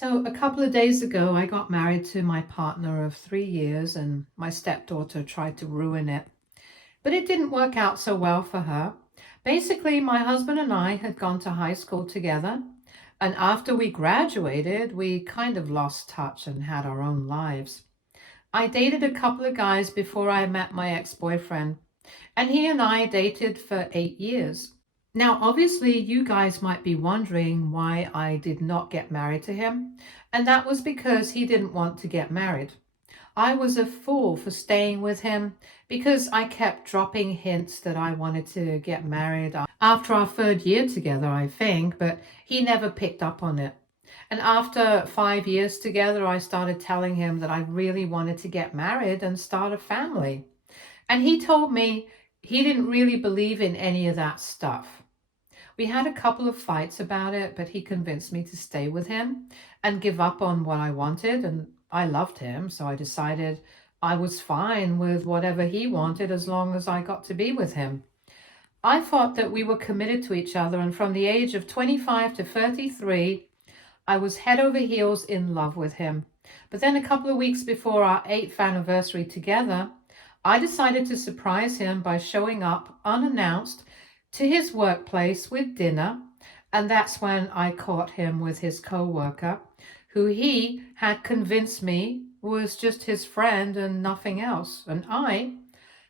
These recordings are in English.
So, a couple of days ago, I got married to my partner of 3 years, and my stepdaughter tried to ruin it. But it didn't work out so well for her. Basically, my husband and I had gone to high school together, and after we graduated, we kind of lost touch and had our own lives. I dated a couple of guys before I met my ex boyfriend, and he and I dated for 8 years. Now, obviously, you guys might be wondering why I did not get married to him, and that was because he didn't want to get married. I was a fool for staying with him because I kept dropping hints that I wanted to get married after our third year together, I think, but he never picked up on it. And after 5 years together, I started telling him that I really wanted to get married and start a family. And he told me he didn't really believe in any of that stuff. We had a couple of fights about it, but he convinced me to stay with him and give up on what I wanted. And I loved him, so I decided I was fine with whatever he wanted as long as I got to be with him. I thought that we were committed to each other, and from the age of 25 to 33, I was head over heels in love with him. But then a couple of weeks before our 8th anniversary together, I decided to surprise him by showing up unannounced to his workplace with dinner, and that's when I caught him with his co-worker, who he had convinced me was just his friend and nothing else. And I,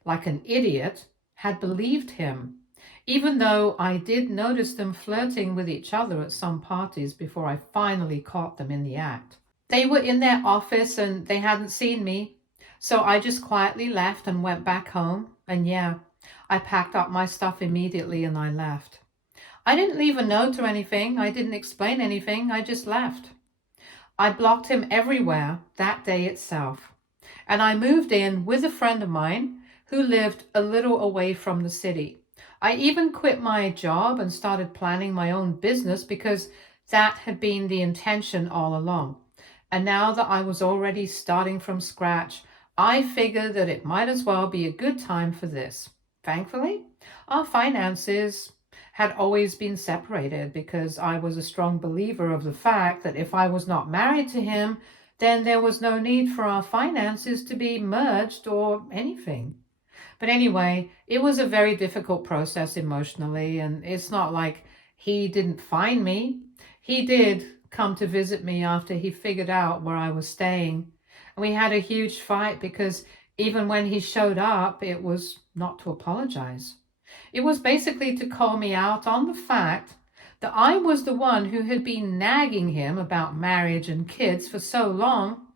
like an idiot, had believed him, even though I did notice them flirting with each other at some parties before I finally caught them in the act. They were in their office and they hadn't seen me, so I just quietly left and went back home. And yeah, I packed up my stuff immediately and I left. I didn't leave a note or anything. I didn't explain anything. I just left. I blocked him everywhere that day itself. And I moved in with a friend of mine who lived a little away from the city. I even quit my job and started planning my own business because that had been the intention all along. And now that I was already starting from scratch, I figured that it might as well be a good time for this. Thankfully, our finances had always been separated because I was a strong believer of the fact that if I was not married to him, then there was no need for our finances to be merged or anything. But anyway, it was a very difficult process emotionally, and it's not like he didn't find me. He did come to visit me after he figured out where I was staying. And we had a huge fight because even when he showed up, it was not to apologize. It was basically to call me out on the fact that I was the one who had been nagging him about marriage and kids for so long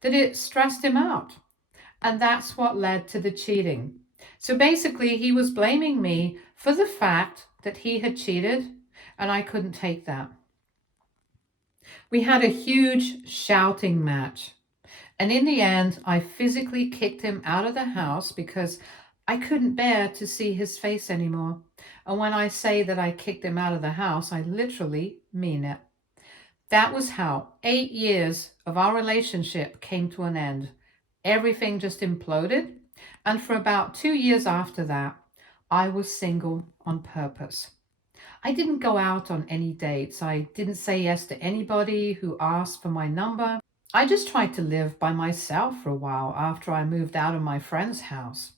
that it stressed him out. And that's what led to the cheating. So basically, he was blaming me for the fact that he had cheated, and I couldn't take that. We had a huge shouting match. And in the end, I physically kicked him out of the house because I couldn't bear to see his face anymore. And when I say that I kicked him out of the house, I literally mean it. That was how 8 years of our relationship came to an end. Everything just imploded. And for about 2 years after that, I was single on purpose. I didn't go out on any dates. I didn't say yes to anybody who asked for my number. I just tried to live by myself for a while after I moved out of my friend's house.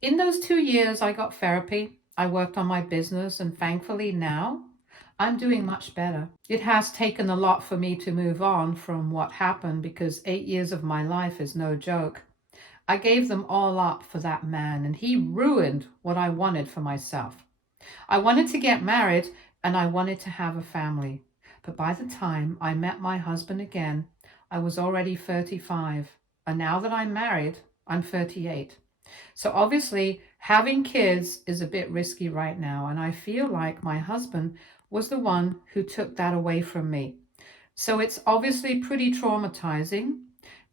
In those 2 years, I got therapy. I worked on my business, and thankfully now I'm doing much better. It has taken a lot for me to move on from what happened because 8 years of my life is no joke. I gave them all up for that man, and he ruined what I wanted for myself. I wanted to get married and I wanted to have a family. But by the time I met my husband again, I was already 35. And now that I'm married, I'm 38. So obviously, having kids is a bit risky right now. And I feel like my husband was the one who took that away from me. So it's obviously pretty traumatizing.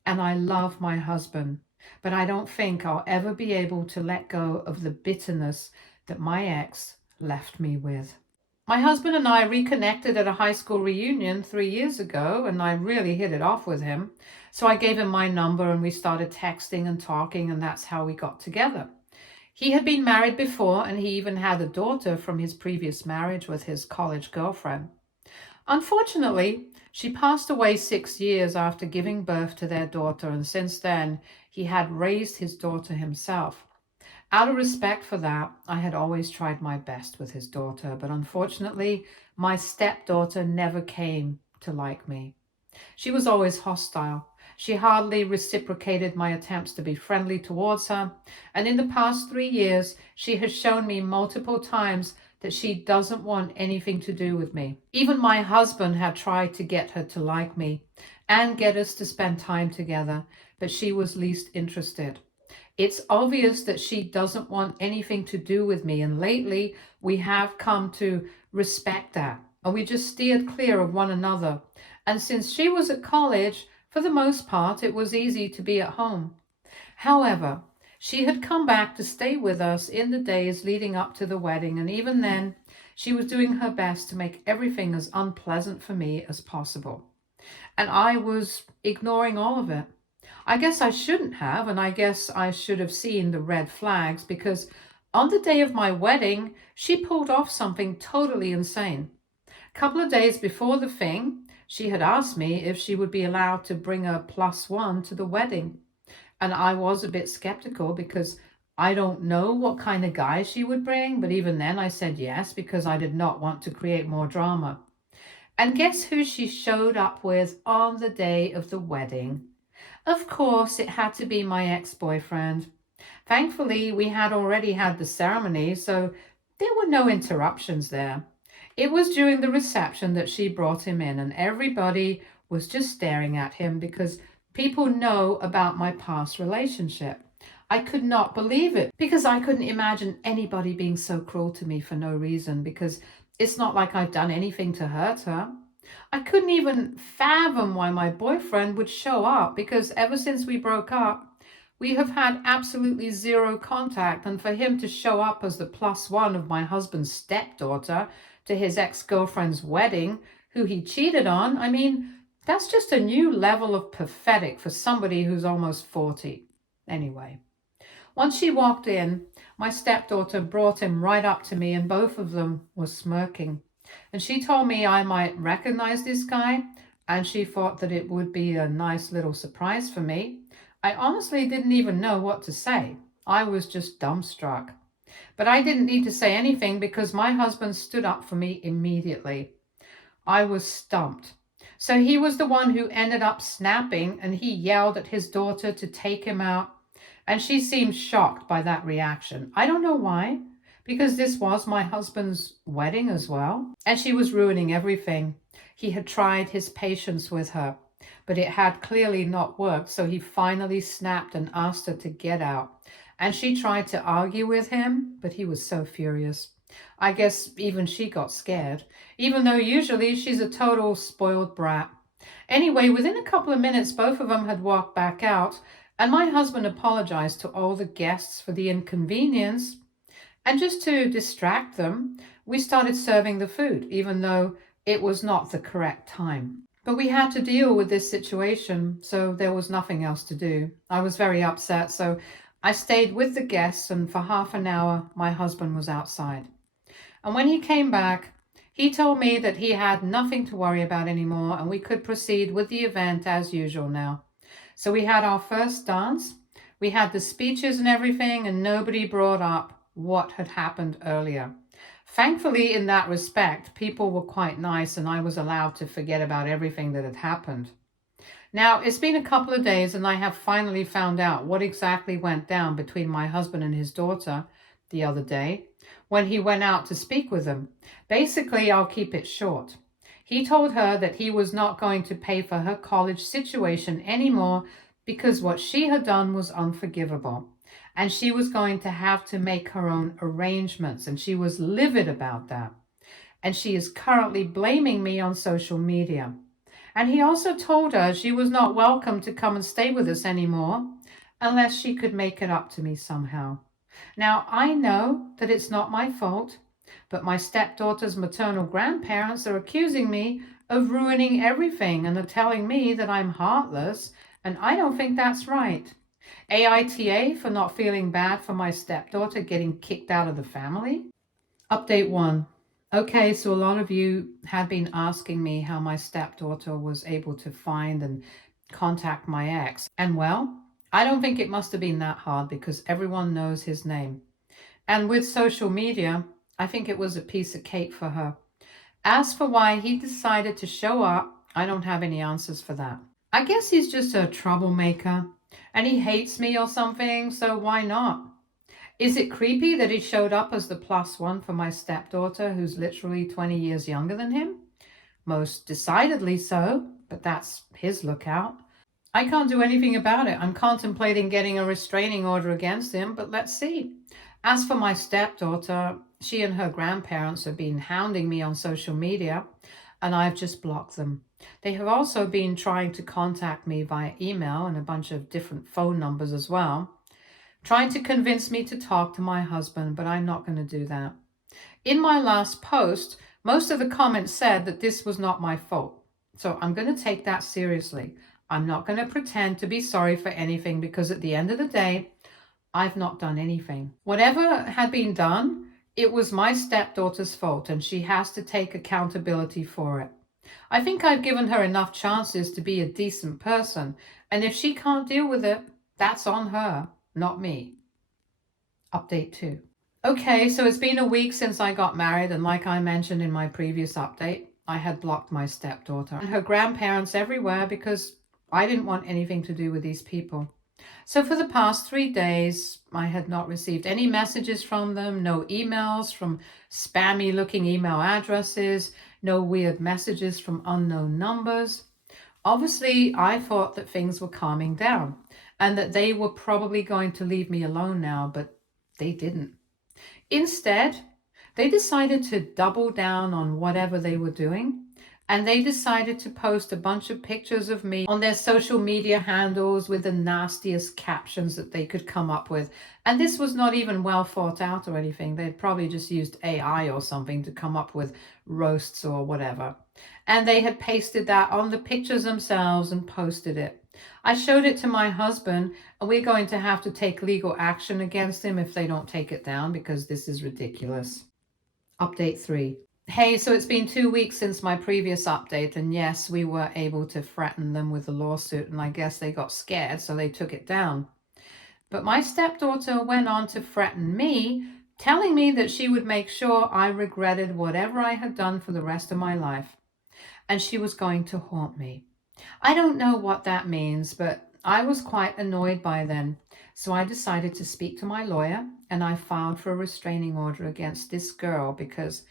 And I love my husband. But I don't think I'll ever be able to let go of the bitterness that my ex left me with. My husband and I reconnected at a high school reunion 3 years ago, and I really hit it off with him. So I gave him my number and we started texting and talking, and that's how we got together. He had been married before, and he even had a daughter from his previous marriage with his college girlfriend. Unfortunately, she passed away 6 years after giving birth to their daughter, and since then, he had raised his daughter himself. Out of respect for that, I had always tried my best with his daughter, but unfortunately, my stepdaughter never came to like me. She was always hostile. She hardly reciprocated my attempts to be friendly towards her, and in the past 3 years, she has shown me multiple times that she doesn't want anything to do with me. Even my husband had tried to get her to like me and get us to spend time together, but she was least interested. It's obvious that she doesn't want anything to do with me, and lately we have come to respect that, and we just steered clear of one another. And since she was at college, for the most part, it was easy to be at home. However, she had come back to stay with us in the days leading up to the wedding, and even then, she was doing her best to make everything as unpleasant for me as possible. And I was ignoring all of it. I guess I shouldn't have, and I guess I should have seen the red flags because on the day of my wedding, she pulled off something totally insane. A couple of days before the thing, she had asked me if she would be allowed to bring a plus one to the wedding. And I was a bit skeptical because I don't know what kind of guy she would bring, but even then I said yes because I did not want to create more drama. And guess who she showed up with on the day of the wedding? Of course, it had to be my ex-boyfriend. Thankfully, we had already had the ceremony, so there were no interruptions there. It was during the reception that she brought him in, and everybody was just staring at him because people know about my past relationship. I could not believe it because I couldn't imagine anybody being so cruel to me for no reason because it's not like I've done anything to hurt her. I couldn't even fathom why my boyfriend would show up because ever since we broke up, we have had absolutely zero contact. And for him to show up as the plus one of my husband's stepdaughter to his ex-girlfriend's wedding, who he cheated on, I mean, that's just a new level of pathetic for somebody who's almost 40. Anyway, once she walked in, my stepdaughter brought him right up to me and both of them were smirking. And she told me I might recognize this guy, and she thought that it would be a nice little surprise for me. I honestly didn't even know what to say. I was just dumbstruck. But I didn't need to say anything because my husband stood up for me immediately. I was stumped. So he was the one who ended up snapping, and he yelled at his daughter to take him out. And she seemed shocked by that reaction. I don't know why, because this was my husband's wedding as well, and she was ruining everything. He had tried his patience with her, but it had clearly not worked, so he finally snapped and asked her to get out. And she tried to argue with him, but he was so furious. I guess even she got scared, even though usually she's a total spoiled brat. Anyway, within a couple of minutes, both of them had walked back out, and my husband apologized to all the guests for the inconvenience. And just to distract them, we started serving the food, even though it was not the correct time. But we had to deal with this situation, so there was nothing else to do. I was very upset, so I stayed with the guests, and for half an hour, my husband was outside. And when he came back, he told me that he had nothing to worry about anymore, and we could proceed with the event as usual now. So we had our first dance, we had the speeches and everything, and nobody brought up what had happened earlier. Thankfully, in that respect, people were quite nice and I was allowed to forget about everything that had happened. Now, it's been a couple of days and I have finally found out what exactly went down between my husband and his daughter the other day when he went out to speak with them. Basically, I'll keep it short. He told her that he was not going to pay for her college situation anymore because what she had done was unforgivable. And she was going to have to make her own arrangements, and she was livid about that. And she is currently blaming me on social media. And he also told her she was not welcome to come and stay with us anymore unless she could make it up to me somehow. Now, I know that it's not my fault, but my stepdaughter's maternal grandparents are accusing me of ruining everything and are telling me that I'm heartless, and I don't think that's right. AITA for not feeling bad for my stepdaughter getting kicked out of the family. Update 1. Okay, so a lot of you had been asking me how my stepdaughter was able to find and contact my ex. And well, I don't think it must have been that hard because everyone knows his name. And with social media, I think it was a piece of cake for her. As for why he decided to show up, I don't have any answers for that. I guess he's just a troublemaker and he hates me or something, so why not? Is it creepy that he showed up as the plus one for my stepdaughter, who's literally 20 years younger than him? Most decidedly so, but that's his lookout. I can't do anything about it. I'm contemplating getting a restraining order against him, but let's see. As for my stepdaughter, she and her grandparents have been hounding me on social media, and I've just blocked them. They have also been trying to contact me via email and a bunch of different phone numbers as well, trying to convince me to talk to my husband, but I'm not going to do that. In my last post, most of the comments said that this was not my fault. So I'm going to take that seriously. I'm not going to pretend to be sorry for anything because at the end of the day, I've not done anything. Whatever had been done, it was my stepdaughter's fault and she has to take accountability for it. I think I've given her enough chances to be a decent person, and if she can't deal with it, that's on her, not me. Update 2. Okay, so it's been a week since I got married, and like I mentioned in my previous update, I had blocked my stepdaughter and her grandparents everywhere because I didn't want anything to do with these people. So for the past 3 days, I had not received any messages from them, no emails from spammy looking email addresses, no weird messages from unknown numbers. Obviously, I thought that things were calming down and that they were probably going to leave me alone now, but they didn't. Instead, they decided to double down on whatever they were doing, and they decided to post a bunch of pictures of me on their social media handles with the nastiest captions that they could come up with. And this was not even well thought out or anything. They'd probably just used AI or something to come up with roasts or whatever. And they had pasted that on the pictures themselves and posted it. I showed it to my husband, and we're going to have to take legal action against him if they don't take it down because this is ridiculous. Update 3. Hey, so it's been 2 weeks since my previous update, and yes, we were able to threaten them with a lawsuit, and I guess they got scared, so they took it down. But my stepdaughter went on to threaten me, telling me that she would make sure I regretted whatever I had done for the rest of my life, and she was going to haunt me. I don't know what that means, but I was quite annoyed by then. So I decided to speak to my lawyer and I filed for a restraining order against this girl because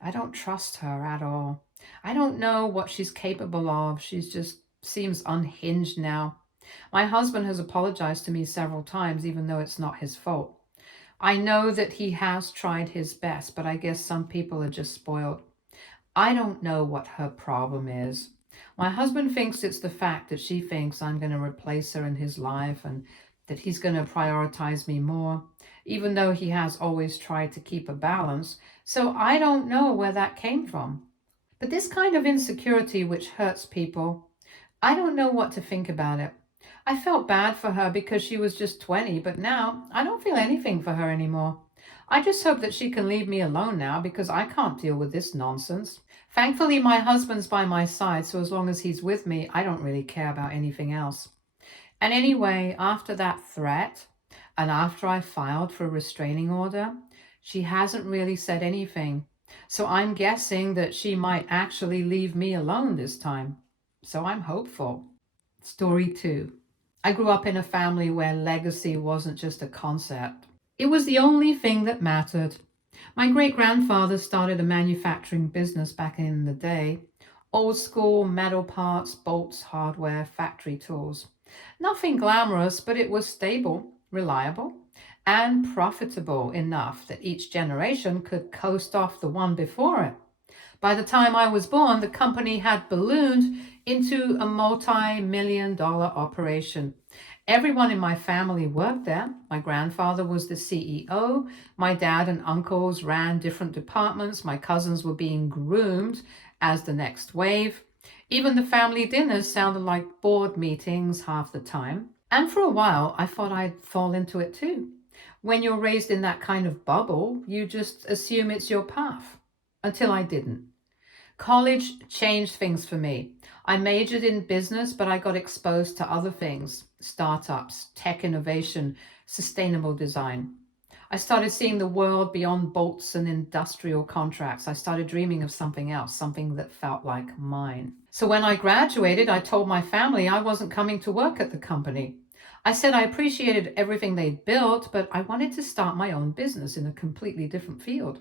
I don't trust her at all. I don't know what she's capable of. She's just seems unhinged now. My husband has apologized to me several times, even though it's not his fault. I know that he has tried his best, but I guess some people are just spoiled. I don't know what her problem is. My husband thinks it's the fact that she thinks I'm going to replace her in his life and that he's going to prioritize me more, even though he has always tried to keep a balance. So I don't know where that came from. But this kind of insecurity which hurts people, I don't know what to think about it. I felt bad for her because she was just 20, but now I don't feel anything for her anymore. I just hope that she can leave me alone now because I can't deal with this nonsense. Thankfully, my husband's by my side, so as long as he's with me, I don't really care about anything else. And anyway, after that threat, and after I filed for a restraining order, she hasn't really said anything. So I'm guessing that she might actually leave me alone this time. So I'm hopeful. Story 2. I grew up in a family where legacy wasn't just a concept. It was the only thing that mattered. My great-grandfather started a manufacturing business back in the day. Old school metal parts, bolts, hardware, factory tools. Nothing glamorous, but it was stable, reliable, and profitable enough that each generation could coast off the one before it. By the time I was born, the company had ballooned into a multi-million-dollar operation. Everyone in my family worked there. My grandfather was the CEO. My dad and uncles ran different departments. My cousins were being groomed as the next wave. Even the family dinners sounded like board meetings half the time. And for a while, I thought I'd fall into it too. When you're raised in that kind of bubble, you just assume it's your path. until I didn't. College changed things for me. I majored in business, but I got exposed to other things: startups, tech innovation, sustainable design. I started seeing the world beyond bolts and industrial contracts. I started dreaming of something else, something that felt like mine. So when I graduated, I told my family I wasn't coming to work at the company. I said I appreciated everything they'd built, but I wanted to start my own business in a completely different field.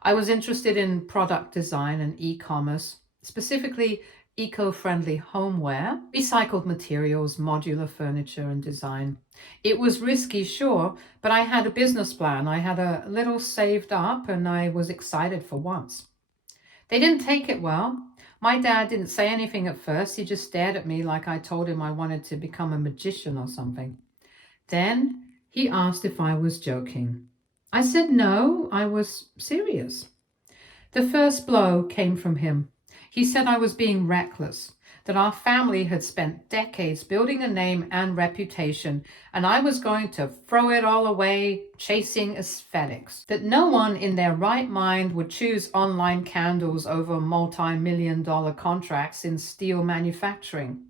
I was interested in product design and e-commerce, specifically eco-friendly homeware, recycled materials, modular furniture and design. It was risky, sure, but I had a business plan. I had a little saved up and I was excited for once. They didn't take it well. My dad didn't say anything at first. He just stared at me like I told him I wanted to become a magician or something. Then he asked if I was joking. I said no, I was serious. The first blow came from him. He said I was being reckless, that our family had spent decades building a name and reputation, and I was going to throw it all away chasing aesthetics, that no one in their right mind would choose online candles over multi-million-dollar contracts in steel manufacturing.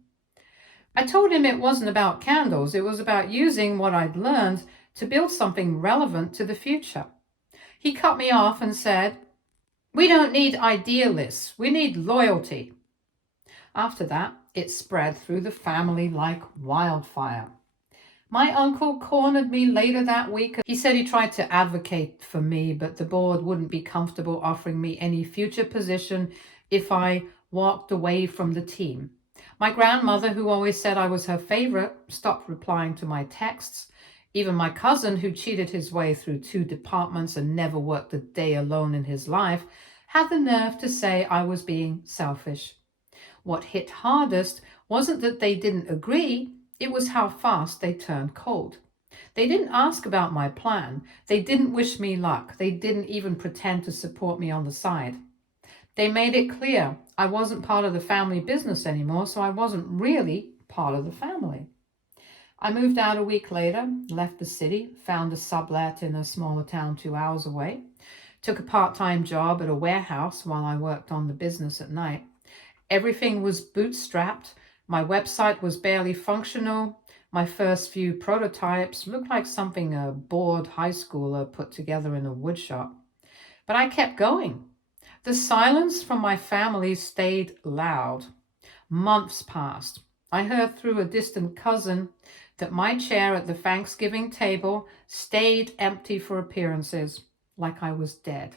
I told him it wasn't about candles, it was about using what I'd learned to build something relevant to the future. He cut me off and said, "We don't need idealists, we need loyalty." After that, it spread through the family like wildfire. My uncle cornered me later that week. He said he tried to advocate for me, but the board wouldn't be comfortable offering me any future position if I walked away from the team. My grandmother, who always said I was her favorite, stopped replying to my texts. Even my cousin, who cheated his way through 2 departments and never worked a day alone in his life, had the nerve to say I was being selfish. What hit hardest wasn't that they didn't agree, it was how fast they turned cold. They didn't ask about my plan. They didn't wish me luck. They didn't even pretend to support me on the side. They made it clear I wasn't part of the family business anymore, so I wasn't really part of the family. I moved out a week later, left the city, found a sublet in a smaller town 2 hours away, took a part-time job at a warehouse while I worked on the business at night. Everything was bootstrapped. My website was barely functional. My first few prototypes looked like something a bored high schooler put together in a woodshop. But I kept going. The silence from my family stayed loud. Months passed. I heard through a distant cousin that my chair at the Thanksgiving table stayed empty for appearances, like I was dead,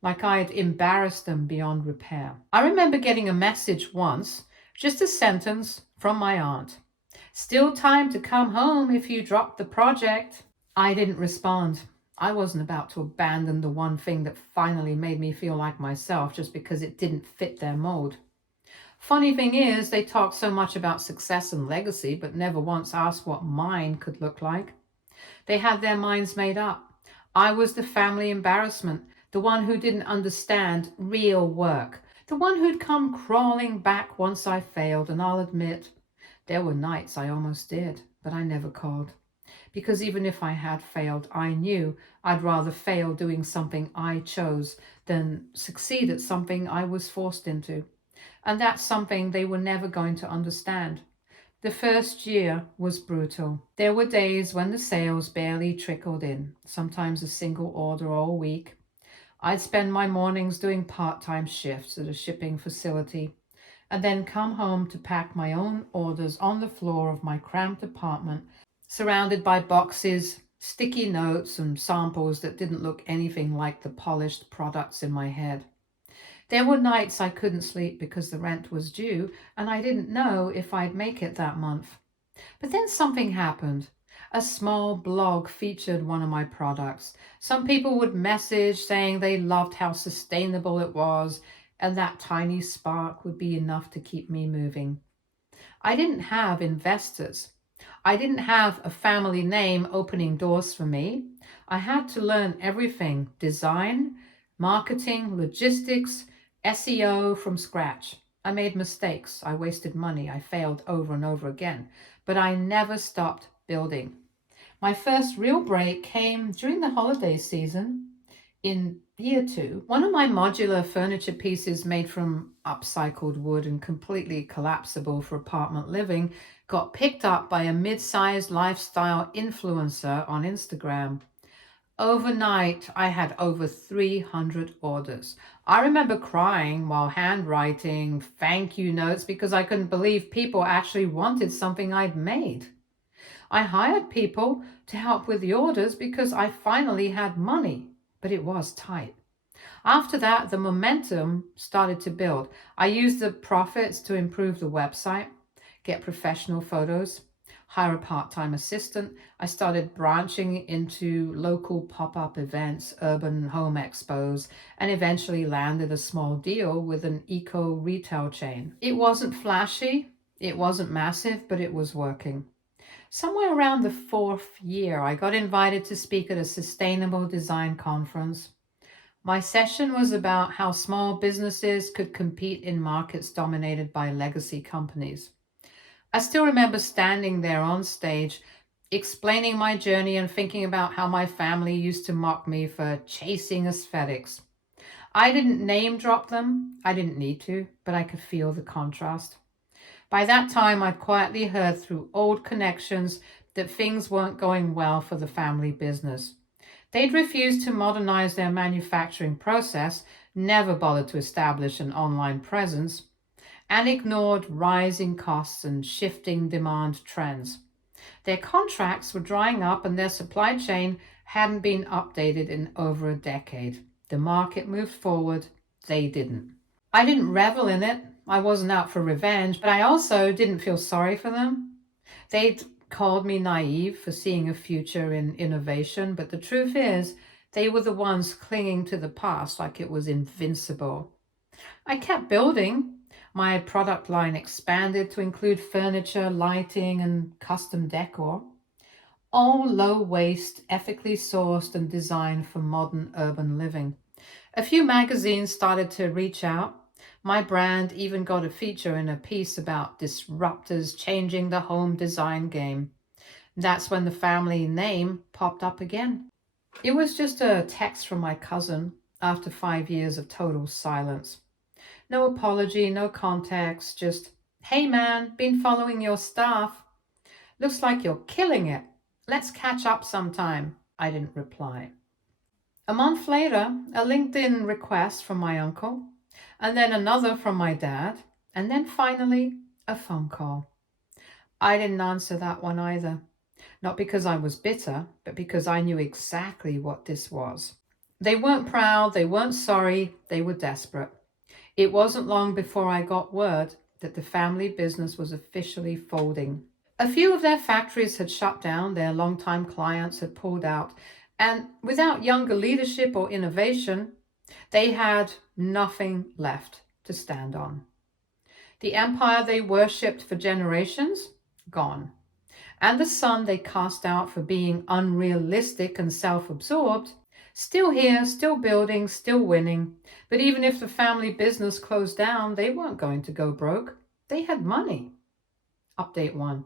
like I had embarrassed them beyond repair. I remember getting a message once, just a sentence from my aunt. "Still time to come home if you drop the project." I didn't respond. I wasn't about to abandon the one thing that finally made me feel like myself just because it didn't fit their mold. Funny thing is, they talked so much about success and legacy, but never once asked what mine could look like. They had their minds made up. I was the family embarrassment, the one who didn't understand real work, the one who'd come crawling back once I failed, and I'll admit, there were nights I almost did, but I never called. Because even if I had failed, I knew I'd rather fail doing something I chose than succeed at something I was forced into. And that's something they were never going to understand. The first year was brutal. There were days when the sales barely trickled in, sometimes a single order all week. I'd spend my mornings doing part-time shifts at a shipping facility, and then come home to pack my own orders on the floor of my cramped apartment, surrounded by boxes, sticky notes, and samples that didn't look anything like the polished products in my head. There were nights I couldn't sleep because the rent was due, and I didn't know if I'd make it that month. But then something happened. A small blog featured one of my products. Some people would message saying they loved how sustainable it was, and that tiny spark would be enough to keep me moving. I didn't have investors. I didn't have a family name opening doors for me. I had to learn everything: design, marketing, logistics, SEO from scratch. I made mistakes. I wasted money. I failed over and over again, but I never stopped building. My first real break came during the holiday season in Year two, one of my modular furniture pieces made from upcycled wood and completely collapsible for apartment living got picked up by a mid-sized lifestyle influencer on Instagram. Overnight, I had over 300 orders. I remember crying while handwriting thank you notes because I couldn't believe people actually wanted something I'd made. I hired people to help with the orders because I finally had money, but it was tight. After that, the momentum started to build. I used the profits to improve the website, get professional photos, hire a part time assistant. I started branching into local pop up events, urban home expos, and eventually landed a small deal with an eco retail chain. It wasn't flashy, it wasn't massive, but it was working. Somewhere around the fourth year, I got invited to speak at a sustainable design conference. My session was about how small businesses could compete in markets dominated by legacy companies. I still remember standing there on stage, explaining my journey and thinking about how my family used to mock me for chasing aesthetics. I didn't name drop them, I didn't need to, but I could feel the contrast. By that time, I'd quietly heard through old connections that things weren't going well for the family business. They'd refused to modernize their manufacturing process, never bothered to establish an online presence, and ignored rising costs and shifting demand trends. Their contracts were drying up and their supply chain hadn't been updated in over a decade. The market moved forward, they didn't. I didn't revel in it. I wasn't out for revenge, but I also didn't feel sorry for them. They'd called me naive for seeing a future in innovation, but the truth is, they were the ones clinging to the past like it was invincible. I kept building. My product line expanded to include furniture, lighting, and custom decor, all low waste, ethically sourced, and designed for modern urban living. A few magazines started to reach out. My brand even got a feature in a piece about disruptors changing the home design game. That's when the family name popped up again. It was just a text from my cousin after 5 years of total silence. No apology, no context, just, hey man, been following your stuff. Looks like you're killing it. Let's catch up sometime. I didn't reply. A month later, a LinkedIn request from my uncle, and then another from my dad, and then finally, a phone call. I didn't answer that one either. Not because I was bitter, but because I knew exactly what this was. They weren't proud, they weren't sorry, they were desperate. It wasn't long before I got word that the family business was officially folding. A few of their factories had shut down, their longtime clients had pulled out, and without younger leadership or innovation, they had nothing left to stand on. The empire they worshipped for generations, gone. And the son they cast out for being unrealistic and self absorbed, still here, still building, still winning. But even if the family business closed down, they weren't going to go broke. They had money. Update 1.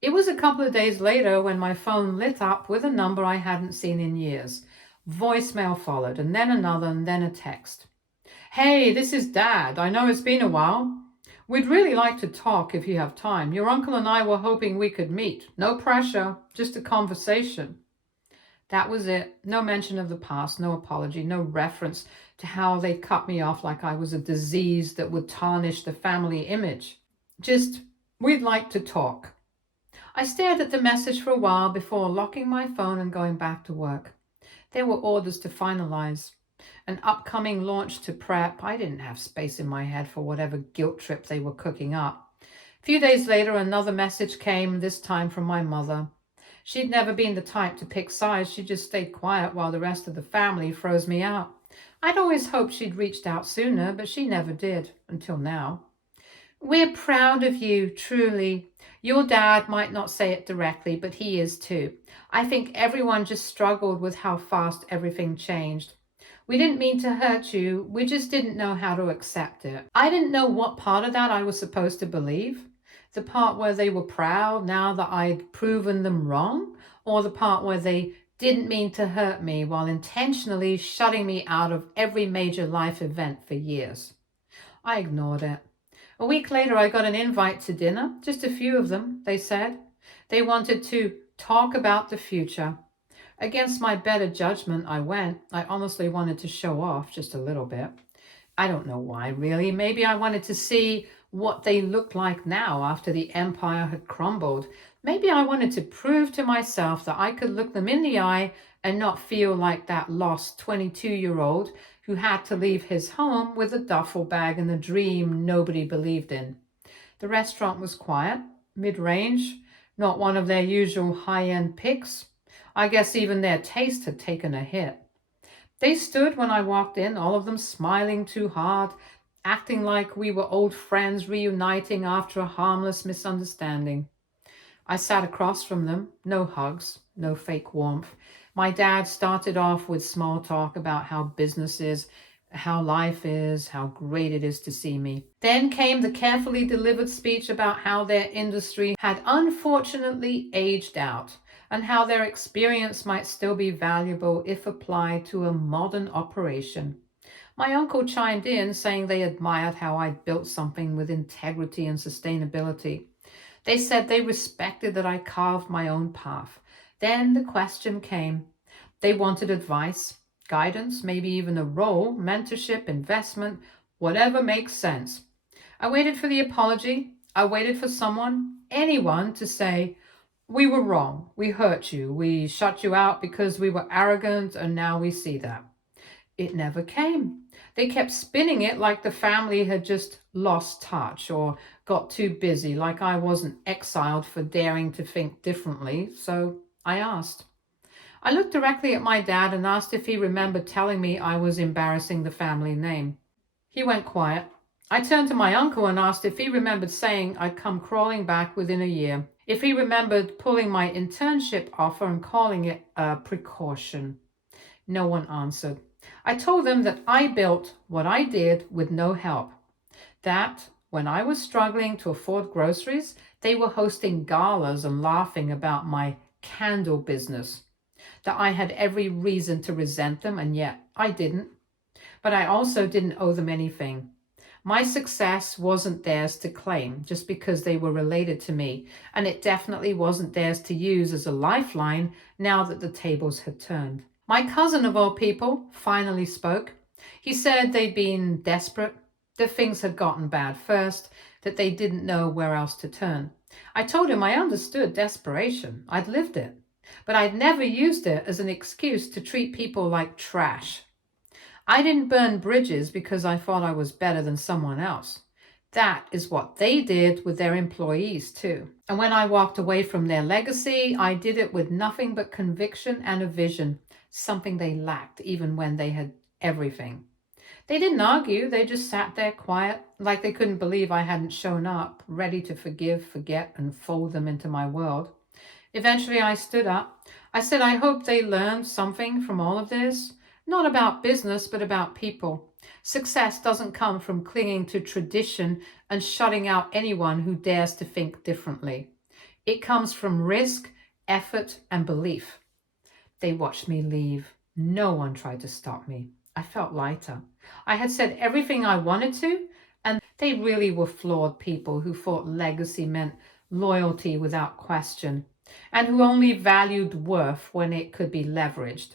It was a couple of days later when my phone lit up with a number I hadn't seen in years. Voicemail followed, and then another, and then a text. Hey, this is Dad. I know it's been a while. We'd really like to talk if you have time. Your uncle and I were hoping we could meet. No pressure, just a conversation. That was it. No mention of the past, no apology, no reference to how they'd cut me off like I was a disease that would tarnish the family image. Just, we'd like to talk. I stared at the message for a while before locking my phone and going back to work. There were orders to finalize, an upcoming launch to prep. I didn't have space in my head for whatever guilt trip they were cooking up. A few days later, another message came, this time from my mother. She'd never been the type to pick sides. She just stayed quiet while the rest of the family froze me out. I'd always hoped she'd reached out sooner, but she never did, until now. We're proud of you, truly. Your dad might not say it directly, but he is too. I think everyone just struggled with how fast everything changed. We didn't mean to hurt you, we just didn't know how to accept it. I didn't know what part of that I was supposed to believe. The part where they were proud now that I'd proven them wrong, or the part where they didn't mean to hurt me while intentionally shutting me out of every major life event for years. I ignored it. A week later, I got an invite to dinner, just a few of them, they said. They wanted to talk about the future. Against my better judgment, I went. I honestly wanted to show off just a little bit. I don't know why, really. Maybe I wanted to see what they looked like now after the empire had crumbled. Maybe I wanted to prove to myself that I could look them in the eye and not feel like that lost 22-year-old who had to leave his home with a duffel bag and a dream nobody believed in. The restaurant was quiet, mid-range, not one of their usual high-end picks. I guess even their taste had taken a hit. They stood when I walked in, all of them smiling too hard, acting like we were old friends reuniting after a harmless misunderstanding. I sat across from them, no hugs, no fake warmth. My dad started off with small talk about how business is, how life is, how great it is to see me. Then came the carefully delivered speech about how their industry had unfortunately aged out and how their experience might still be valuable if applied to a modern operation. My uncle chimed in, saying they admired how I built something with integrity and sustainability. They said they respected that I carved my own path. Then the question came. They wanted advice, guidance, maybe even a role, mentorship, investment, whatever makes sense. I waited for the apology. I waited for someone, anyone, to say, "We were wrong. We hurt you. We shut you out because we were arrogant, and now we see that." It never came. They kept spinning it like the family had just lost touch or got too busy, like I wasn't exiled for daring to think differently. So I asked. I looked directly at my dad and asked if he remembered telling me I was embarrassing the family name. He went quiet. I turned to my uncle and asked if he remembered saying I'd come crawling back within a year, if he remembered pulling my internship offer and calling it a precaution. No one answered. I told them that I built what I did with no help, that when I was struggling to afford groceries, they were hosting galas and laughing about my candle business, that I had every reason to resent them, and yet I didn't. But I also didn't owe them anything. My success wasn't theirs to claim just because they were related to me, and it definitely wasn't theirs to use as a lifeline now that the tables had turned. My cousin, of all people, finally spoke. He said they'd been desperate, that things had gotten bad first, that they didn't know where else to turn. I told him I understood desperation. I'd lived it. But I'd never used it as an excuse to treat people like trash. I didn't burn bridges because I thought I was better than someone else. That is what they did with their employees too. And when I walked away from their legacy, I did it with nothing but conviction and a vision, something they lacked even when they had everything. They didn't argue, they just sat there quiet, like they couldn't believe I hadn't shown up, ready to forgive, forget, and fold them into my world. Eventually I stood up. I said I hope they learned something from all of this, not about business, but about people. Success doesn't come from clinging to tradition and shutting out anyone who dares to think differently. It comes from risk, effort, and belief. They watched me leave. No one tried to stop me. I felt lighter. I had said everything I wanted to, and they really were flawed people who thought legacy meant loyalty without question, and who only valued worth when it could be leveraged.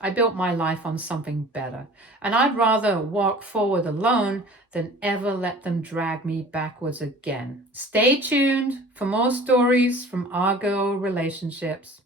I built my life on something better, and I'd rather walk forward alone than ever let them drag me backwards again. Stay tuned for more stories from Argo Relationships.